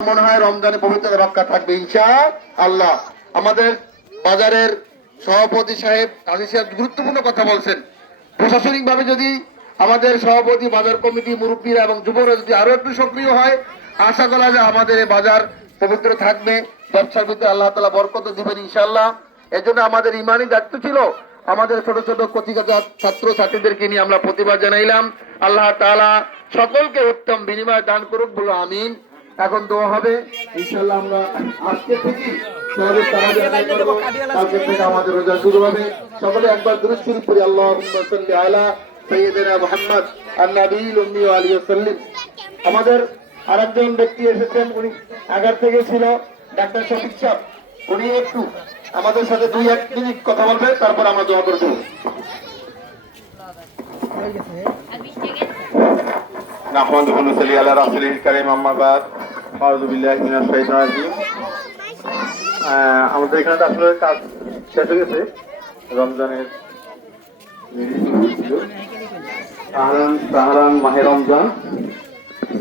মনে হয় রমজানে পবিত্র রক্ষা থাকবে, ইনশা আল্লাহ। আমাদের বাজারের সভাপতি সাহেব কাজী সাহেব গুরুত্বপূর্ণ কথা বলছেন। প্রশাসনিক ভাবে যদি আমাদের সভাপতি, বাজার কমিটি, মুরব্বীরা এবং যুবরা যদি আরও একটু সক্রিয় হয়, আশা করা যায় আমাদের এই বাজার পবিত্র থাকবে। ব্যবসার ভিতরে আল্লাহ তালা বরকত দিবেন ইনশাল্লাহ এজন্য আমাদের ইমানই দায়িত্ব ছিল আমাদের ছোট ছোট কচিকাচা ছাত্র ছাত্রীদেরকে নিয়ে আমরা প্রতিবাদ জানাইলাম। আল্লাহ তাআলা সকলকে উত্তম বিনিময় দান করুক বলো আমিন। এখন দোয়া হবে। ইনশাল্লাহ আমরা আজকে থেকে করব। আমাদের রোজা শুরু হবে। সকলে একবার দুরূদ শরীফ পড়ি, আল্লাহুম্মা সাল্লি আলা সাইয়্যিদিনা মুহাম্মদ আন-নবীল উম্মি ওয়া আলিহি আমাদের আরেকজন ব্যক্তি এসেছেন, উনি আগার থেকে ছিল উনি একটু আমাদের সাথে দুই এক মিনিট কথা বলবেন তারপর আমরা দোয়া করে দেবো নাহমাদ হুনুসলি আল্লাহ রাসুল কারিম আহমাবাদ ফারুদুবিল্লাহ মিনার শহীদ রাজিম। আমাদের এখানে তো আসলে কাজ শেষ হয়ে গেছে। রমজানের তাহারান তাহারান মাহে রমজান।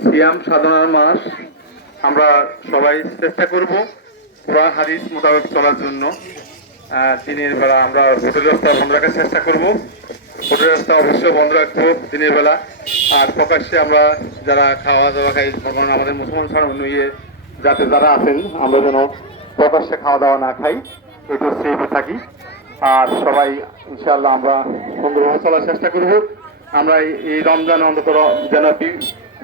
সিয়াম সাধনার মাস। আমরা সবাই চেষ্টা করব কোরআন, হাদিস মোতাবেক চলার জন্য। দিনের বেলা আমরা হোটেল ব্যবস্থা বন্ধ রাখার চেষ্টা করব। হোটেল রাস্তা অবশ্যই বন্ধ রাখব দিনের বেলা। আর প্রকাশ্যে আমরা যারা খাওয়া দাওয়া খাই তখন আমাদের মুসলমান ছাড়া অন্য ইয়ে যাতে যারা আছেন আমরা যেন প্রকাশ্যে খাওয়া দাওয়া না খাই একটু সেফে থাকি। আর সবাই ইনশাআল্লাহ আমরা সুন্দরভাবে চলার চেষ্টা করব। আমরা এই- রমজান অন্তত যেন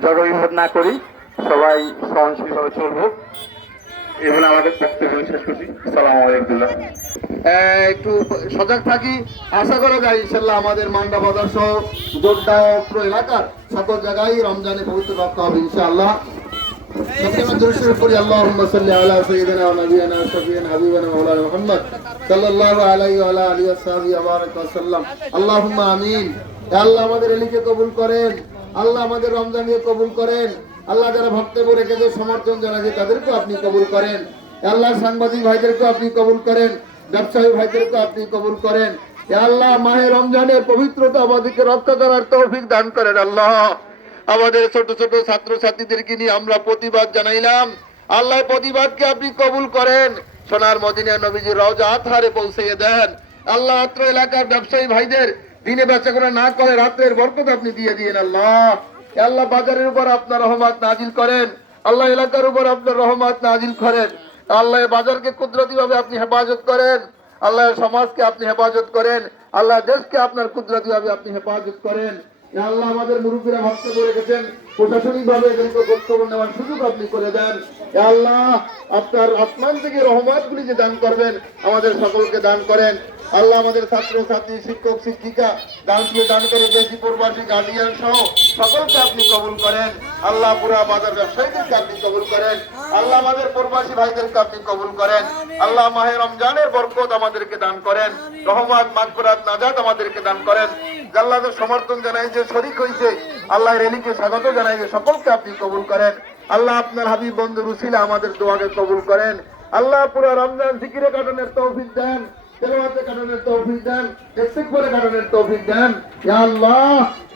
জড়বিভোধ না করি সবাই সহনশীলভাবে চলবো। এই বলে আমাদের বক্তব্য শেষ করছি। সালাম আলাইকুম। আহ, একটু সজাগ থাকি। আশা করা যায় ইনশাল্লাহ আমাদের মান্ডা বাজার সহ জোরদা পুরো এলাকার সকল জায়গায় রমজানে পবিত্র রক্ষা হবে ইনশাআল্লাহ। আল্লাহ আমাদের কবুল করেন। আল্লাহ আমাদের কবুল করেন। আল্লাহ যারা বক্তব্য রেখেছে, সমর্থন জানাছে তাদেরকে আপনি কবুল করেন। আল্লাহ সাংবাদিক ভাইদেরকে আপনি কবুল করেন। ব্যবসায়ী ভাইদেরকে আপনি কবুল করেন। আল্লাহ, মাহে রমজানের পবিত্রতা আমাদেরকে রক্ষা করার তৌফিক দান করেন আল্লাহ। আমাদের ছোট ছোট ছাত্র ছাত্রীদেরকে নিয়ে আমরা প্রতিবাদ জানাইলাম। আল্লাহ প্রতিবাদকে আপনি কবুল করেন। সোনার মদিনা নবীজি রওজা আথারে পৌঁছে দেন। আল্লাহ অত্র এলাকার ব্যবসায়ী ভাইদের দিনে বেচা করে না করে রাত্রের বরকত আপনি দিয়ে দিয়েন আল্লাহ। আল্লাহ, বাজারের উপর আপনার রহমত নাজিল করেন। আল্লাহ, এলাকার উপর আপনার রহমত নাজিল করেন। আল্লাহ বাজারকে কুদরতি ভাবে আপনি হেফাজত করেন। আল্লাহ সমাজকে আপনি হেফাজত করেন। আল্লাহ দেশকে আপনার কুদরতি ভাবে আপনি হেফাজত করেন। আল্লাহ আমাদের মুরব্বীরা বক্তব্য রেখেছেন। প্রশাসনিক ভাবে এদেরকে বক্তব্য নেওয়ার সুযোগ আপনি করে দেন। আল্লাহ আপনার আসমান থেকে রহমত গুলি যে দান করবেন, আমাদের সকলকে দান করেন। আল্লাহ আমাদের ছাত্র ছাত্রী শিক্ষক, শিক্ষিকা দান দিয়ে দান করে দেশি প্রবাসী গার্ডিয়ান সহ সকলকে আপনি কবুল করেন। আল্লাহ পুরা বাজার ব্যবসায়ীদেরকে আপনি কবুল করেন। আল্লাহ আমাদের প্রবাসী ভাইদেরকে আপনি কবুল করেন। আল্লাহ মাহে রমজানের বরকত আমাদেরকে দান করেন। রহমান মাগফিরাত নাজাদ আমাদেরকে দান করেন। আল্লাহকে সমর্থন জানাই যে শরিক হয়েছে আল্লাহ রেলিকে স্বাগত জানাই যে সকলকে আপনি কবুল করেন। আল্লাহ আপনার হাবিব বন্ধু রুসিলা আমাদের দোয়াকে কবুল করেন। আল্লাহ পুরা রমজান জিকিরে কাটানোর তৌফিক দেন। তেলাওয়াতে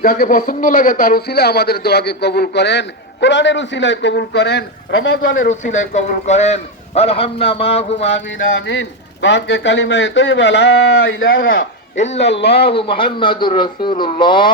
যাকে পছন্দ লাগে তার উসিলা আমাদের দোয়াকে কবুল করেন, কোরআনের উসিলায় কবুল করেন রমাদানের উসিলায় কবুল করেন। আরহামনা মাহুম আমিন আমিন। বাকে কালিমায়ে তৈবা লা ইলাহা ইল্লাল্লাহু মুহাম্মাদুর রাসূলুল্লাহ।